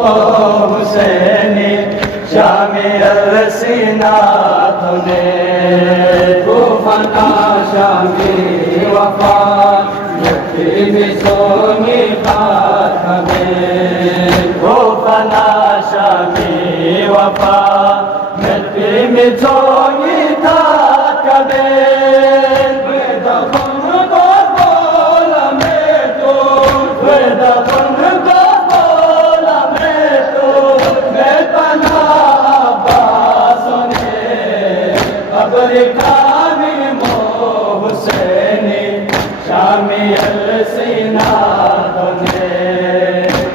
حسینی شامی السینہ تنے کوفنا شامی وفات یتیم سونی خاتمے کوفنا شامی وفات یتیم سونی خاتمے شامی السینہ تنے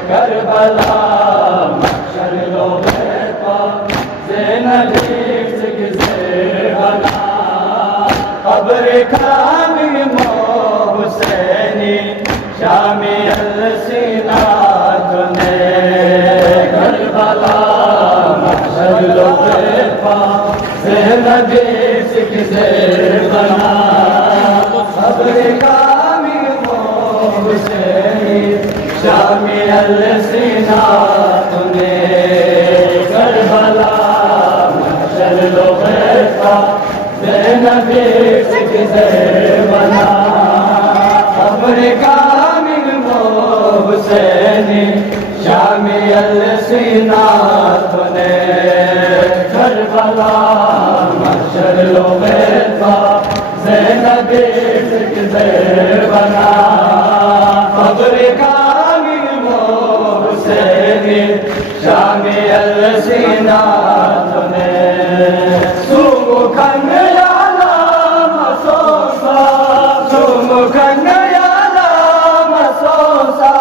کربلا محشر لو بیپا زینب سے بنا قبر کامل مو حسینی شامی السینہ تنے کربلا محشر لو بیپا زینب سے بنا قبر کامل مو حسینی شامی السینہ تنے کربلا محشر لو بیپا زینب سے بنا قبر کامل مو حسینی شامی السینہ تنے کربلا محشر لو بیپا زینب سے بنا قبر کامل مو حسینی شامی السینہ تنے سوم کھنگ یالا مسوسا سوم کھنگ یالا مسوسا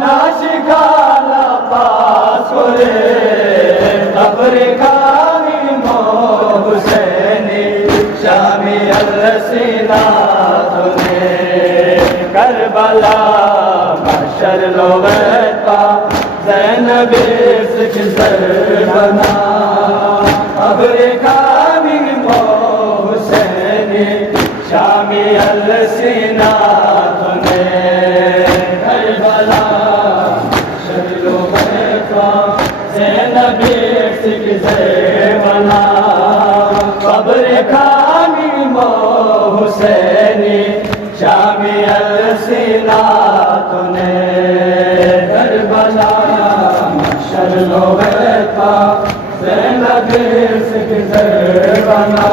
ناشکالا پاس کرے قبر کامل مو حسینی شامی السینہ تنے کربلا محشر لو بیپا زینب سے بنا قبر کامل مو حسینی شامی السینہ تنے کربلا محشر لو بیپا زینب سے بنا قبر کامل مو حسینی شامی السینہ تنے کربلا محشر لو بیپا زینب سے بنا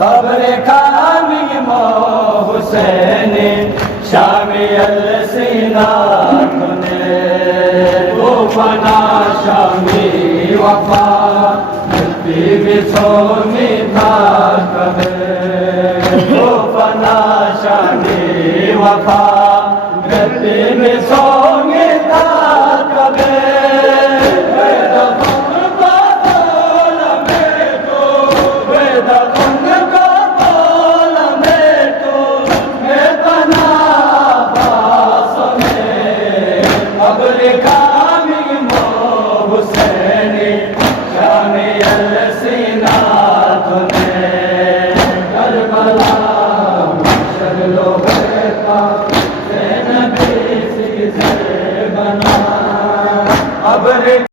قبر کامل مو حسینی شامی السینہ تنے کوفنا شامی وفات سونی خاتمے کوفنا شامی وفات یتیم سونی